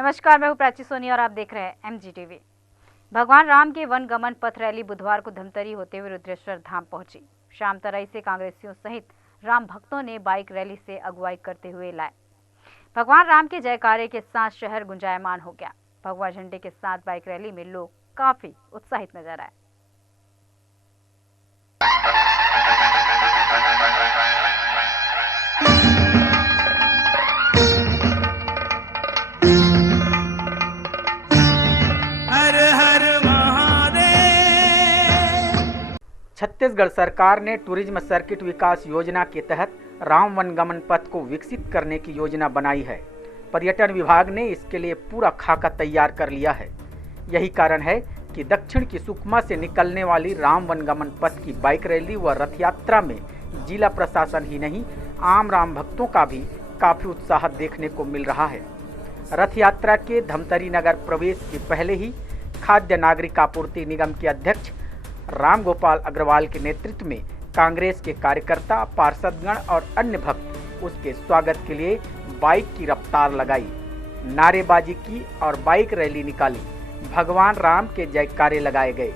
नमस्कार, मैं हूं प्राची सोनी और आप देख रहे हैं MGTV। भगवान राम के वन गमन पथ रैली बुधवार को धमतरी होते हुए रुद्रेश्वर धाम पहुंची। शाम तराई से कांग्रेसियों सहित राम भक्तों ने बाइक रैली से अगुवाई करते हुए लाए। भगवान राम के जयकारे के साथ शहर गुंजायमान हो गया। भगवा झंडे के साथ बाइक रैली में लोग काफी उत्साहित नजर आए। छत्तीसगढ़ सरकार ने टूरिज्म सर्किट विकास योजना के तहत राम वनगमन पथ को विकसित करने की योजना बनाई है। पर्यटन विभाग ने इसके लिए पूरा खाका तैयार कर लिया है। यही कारण है कि दक्षिण की सुकमा से निकलने वाली राम वनगमन पथ की बाइक रैली व रथ यात्रा में जिला प्रशासन ही नहीं, आम राम भक्तों का भी काफी उत्साह देखने को मिल रहा है। रथ यात्रा के धमतरी नगर प्रवेश के पहले ही खाद्य नागरिक आपूर्ति निगम के अध्यक्ष राम गोपाल अग्रवाल के नेतृत्व में कांग्रेस के कार्यकर्ता, पार्षदगण और अन्य भक्त उसके स्वागत के लिए बाइक की रफ्तार लगाई, नारेबाजी की और बाइक रैली निकाली। भगवान राम के जयकारे लगाए गए।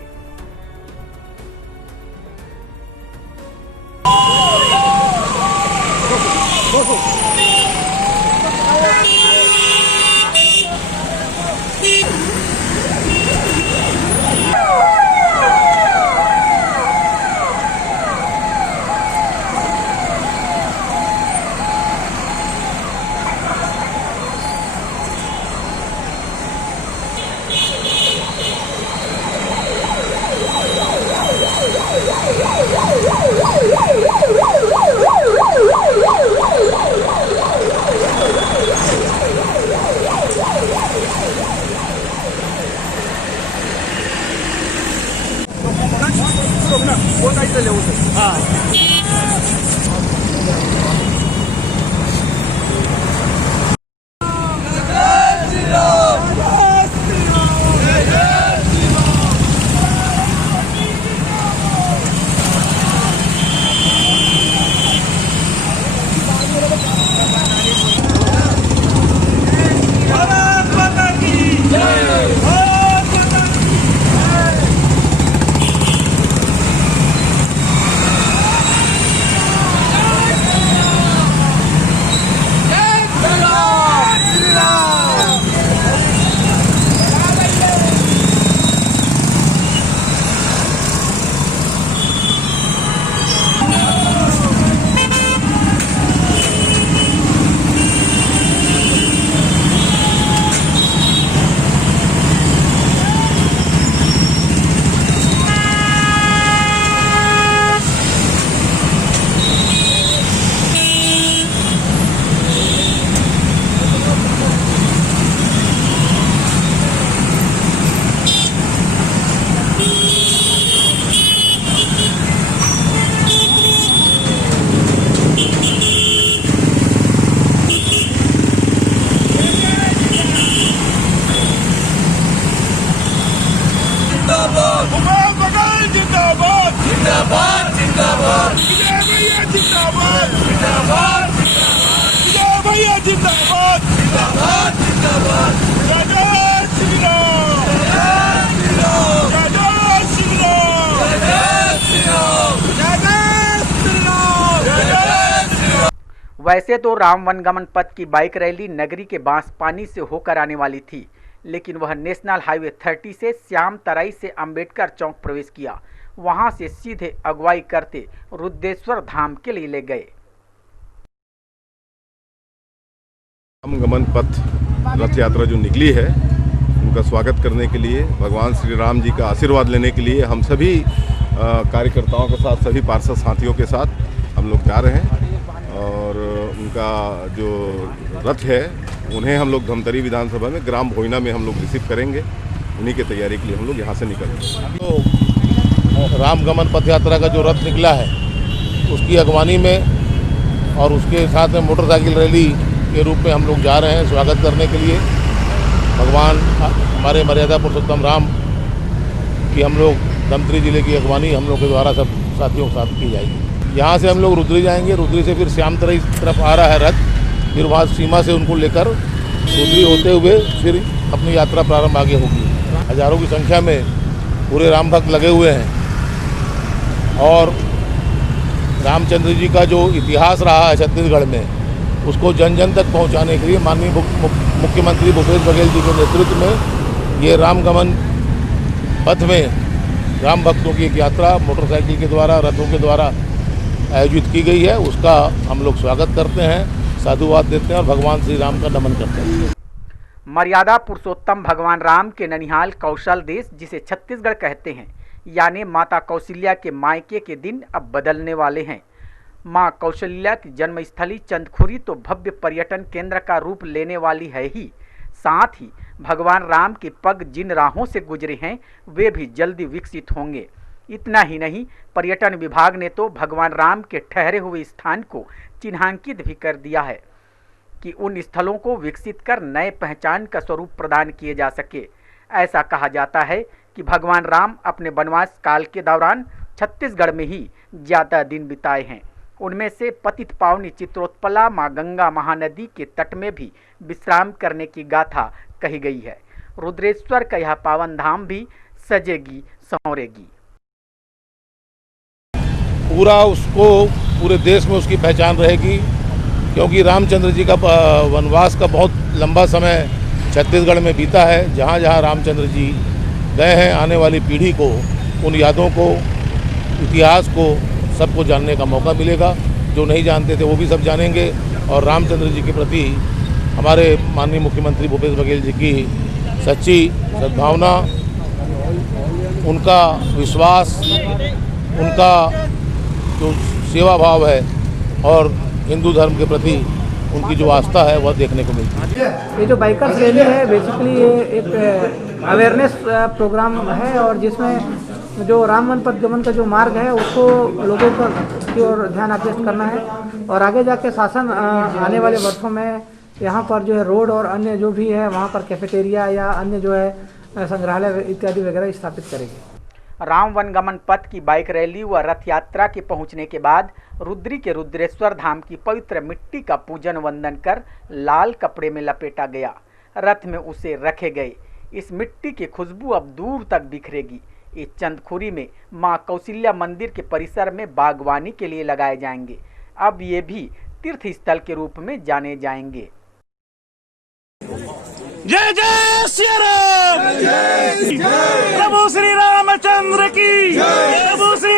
वैसे तो राम वनगमन पथ की बाइक रैली नगरी के बांसपानी से होकर आने वाली थी, लेकिन वह नेशनल हाईवे 30 से श्याम तराई से अंबेडकर चौक प्रवेश किया। वहां से सीधे अगुवाई करते रुद्रेश्वर धाम के लिए ले गए। राम गमन पथ रथ यात्रा जो निकली है, उनका स्वागत करने के लिए, भगवान श्री राम जी का आशीर्वाद लेने के लिए हम सभी कार्यकर्ताओं के साथ, सभी पार्षद साथियों के साथ हम लोग जा रहे हैं। और उनका जो रथ है उन्हें हम लोग धमतरी विधानसभा में ग्राम भोइना में हम लोग रिसीव करेंगे। उन्हीं की तैयारी के लिए हम लोग यहाँ से निकलेंगे। तो राम गमन पथ यात्रा का जो रथ निकला है उसकी अगवानी में और उसके साथ में मोटरसाइकिल रैली के रूप में हम लोग जा रहे हैं स्वागत करने के लिए। भगवान हमारे मर्यादा पुरुषोत्तम राम की हम लोग धमतरी जिले की अगवानी हम लोग के द्वारा सब साथियों के साथ की जाएगी। यहाँ से हम लोग रुद्री जाएंगे, रुद्री से फिर श्याम तराई तरफ आ रहा है रथ, फिर वहाँ सीमा से उनको लेकर रुद्री होते हुए फिर अपनी यात्रा प्रारंभ आगे होगी। हजारों की संख्या में पूरे राम भक्त लगे हुए हैं और रामचंद्र जी का जो इतिहास रहा है छत्तीसगढ़ में, उसको जन जन तक पहुंचाने के लिए माननीय मुख्यमंत्री भूपेश बघेल जी के नेतृत्व में ये राम गमन पथ में राम भक्तों की एक यात्रा मोटरसाइकिल के द्वारा, रथों के द्वारा आयोजित की गई है। उसका हम लोग स्वागत करते हैं, साधुवाद देते हैं और भगवान श्री राम का नमन करते हैं। मर्यादा पुरुषोत्तम भगवान राम के ननिहाल कौशल देश, जिसे छत्तीसगढ़ कहते हैं, यानी माता कौशल्या के मायके के दिन अब बदलने वाले हैं। मां कौशल्या की जन्मस्थली चंदखुरी तो भव्य पर्यटन केंद्र का रूप लेने वाली है ही, साथ ही भगवान राम के पग जिन राहों से गुजरे हैं वे भी जल्दी विकसित होंगे। इतना ही नहीं, पर्यटन विभाग ने तो भगवान राम के ठहरे हुए स्थान को चिन्हांकित भी कर दिया है कि उन स्थलों को विकसित कर नए पहचान का स्वरूप प्रदान किए जा सके। ऐसा कहा जाता है कि भगवान राम अपने वनवास काल के दौरान छत्तीसगढ़ में ही ज़्यादा दिन बिताए हैं। उनमें से पतित पावनी चित्रोत्पला माँ गंगा महानदी के तट में भी विश्राम करने की गाथा कही गई है। रुद्रेश्वर का यह पावन धाम भी सजेगी संवरेगी। पूरे देश में उसकी पहचान रहेगी, क्योंकि रामचंद्र जी का वनवास का बहुत लंबा समय छत्तीसगढ़ में बीता है। जहाँ जहाँ रामचंद्र जी गए हैं, आने वाली पीढ़ी को उन यादों को, इतिहास को सबको जानने का मौका मिलेगा। जो नहीं जानते थे वो भी सब जानेंगे और रामचंद्र जी के प्रति हमारे माननीय मुख्यमंत्री भूपेश बघेल जी की सच्ची सद्भावना, उनका विश्वास, उनका जो सेवा भाव है और हिंदू धर्म के प्रति उनकी जो आस्था है वह देखने को मिलती है। ये जो बाइकर्स रैली है बेसिकली ये एक अवेयरनेस प्रोग्राम है और जिसमें जो राम वन पथ गमन का जो मार्ग है उसको लोगों की ओर ध्यान आकृष्ट करना है और आगे जाके शासन आने वाले वर्षों में यहाँ पर जो है रोड और अन्य जो भी है वहाँ पर कैफेटेरिया या अन्य जो है संग्रहालय इत्यादि वगैरह स्थापित करेंगे। राम वनगमन पथ की बाइक रैली व रथ यात्रा के पहुंचने के बाद रुद्री के रुद्रेश्वर धाम की पवित्र मिट्टी का पूजन वंदन कर लाल कपड़े में लपेटा गया। रथ में उसे रखे गए। इस मिट्टी की खुशबू अब दूर तक बिखरेगी। इस चंदखुरी में मां कौशल्या मंदिर के परिसर में बागवानी के लिए लगाए जाएंगे। अब ये भी तीर्थ स्थल के रूप में जाने जाएंगे। जय जय श्री राम, प्रभु श्री रामचंद्र की जय। प्रभु श्री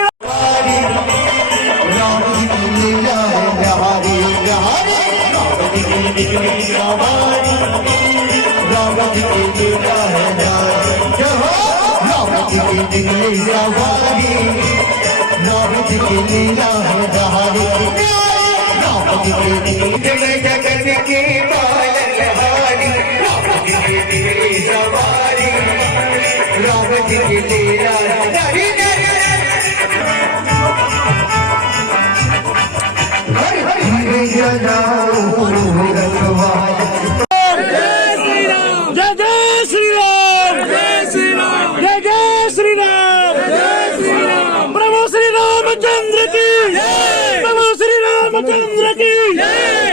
रामचंद्र की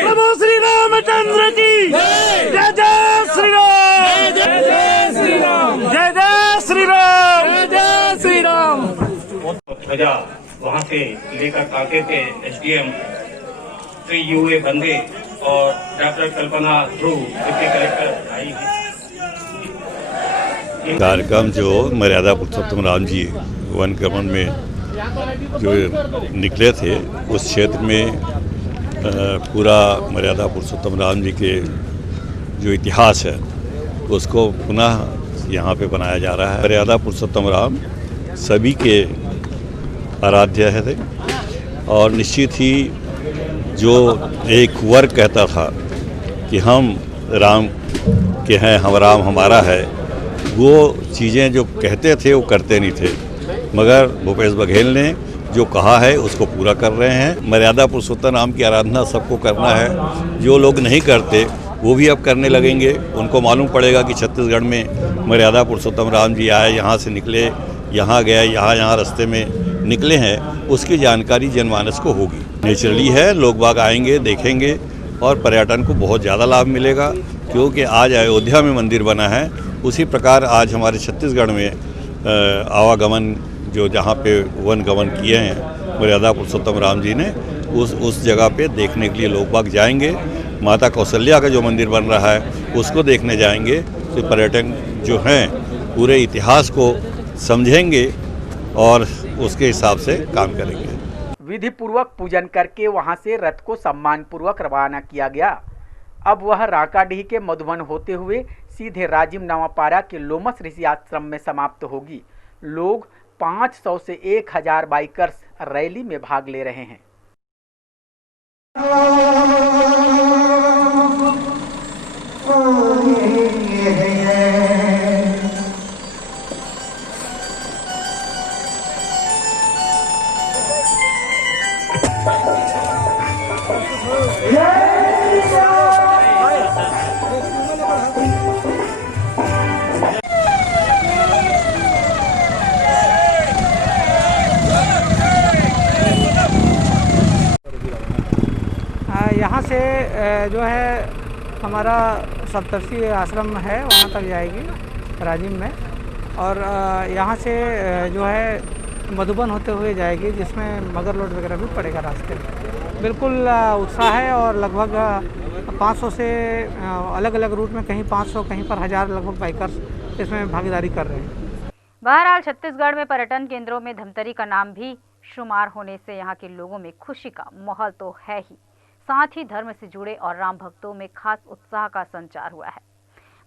प्रभु श्री रामचंद्र की जय जय श्री राम, जय जय श्री राम, जय जय श्री राम, जय जय श्री राम। ध्वजा वहाँ से लेकर आते थे एसडीएम श्री यूए बंदे और डॉक्टर कल्पना ध्रुव डिप्टी कलेक्टर आई है। कार्यक्रम जो मर्यादा पुरुषोत्तम राम जी वनगमन में जो निकले थे उस क्षेत्र में पूरा मर्यादा पुरुषोत्तम राम जी के जो इतिहास है उसको पुनः यहाँ पे बनाया जा रहा है। मर्यादा पुरुषोत्तम राम सभी के आराध्य है और निश्चित ही जो एक वर्ग कहता था कि हम राम के हैं, हम राम हमारा है, वो चीज़ें जो कहते थे वो करते नहीं थे, मगर भूपेश बघेल ने जो कहा है उसको पूरा कर रहे हैं। मर्यादा पुरुषोत्तम राम की आराधना सबको करना है। जो लोग नहीं करते वो भी अब करने लगेंगे। उनको मालूम पड़ेगा कि छत्तीसगढ़ में मर्यादा पुरुषोत्तम राम जी आए, यहाँ से निकले, यहाँ गए, यहाँ रास्ते में निकले हैं, उसकी जानकारी जनमानस को होगी। नेचुरली है, लोग बाग आएंगे, देखेंगे और पर्यटन को बहुत ज़्यादा लाभ मिलेगा, क्योंकि आज अयोध्या में मंदिर बना है, उसी प्रकार आज हमारे छत्तीसगढ़ में आवागमन जो जहाँ पे वन गमन किए हैं मर्यादा पुरुषोत्तम राम जी ने, उस जगह पे देखने के लिए लोग बाग जाएंगे। माता कौशल्या का जो मंदिर बन रहा है उसको देखने जाएंगे, तो पर्यटन जो हैं पूरे इतिहास को समझेंगे और उसके हिसाब से काम करेंगे। विधि पूर्वक पूजन करके वहां से रथ को सम्मान पूर्वक रवाना किया गया। अब वह राकाडीह के मधुबन होते हुए सीधे राजिम नवापारा के लोमस ऋषि आश्रम में समाप्त होगी। लोग 500 से 1000 बाइकर्स रैली में भाग ले रहे हैं। यहाँ से जो है हमारा सप्तर्षि आश्रम है, वहाँ तक जाएगी राजिम में, और यहाँ से जो है मधुबन होते हुए जाएगी, जिसमें मगर लोड वगैरह भी पड़ेगा रास्ते में। बिल्कुल उत्साह है और लगभग 500 से अलग अलग रूट में कहीं 500 कहीं पर 1000 लगभग बाइकर्स इसमें भागीदारी कर रहे हैं। बहरहाल छत्तीसगढ़ में पर्यटन केंद्रों में धमतरी का नाम भी शुमार होने से यहाँ के लोगों में खुशी का माहौल तो है ही, साथ ही धर्म से जुड़े और राम भक्तों में खास उत्साह का संचार हुआ है।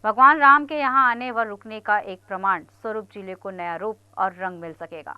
भगवान राम के यहाँ आने व रुकने का एक प्रमाण स्वरूप जिले को नया रूप और रंग मिल सकेगा।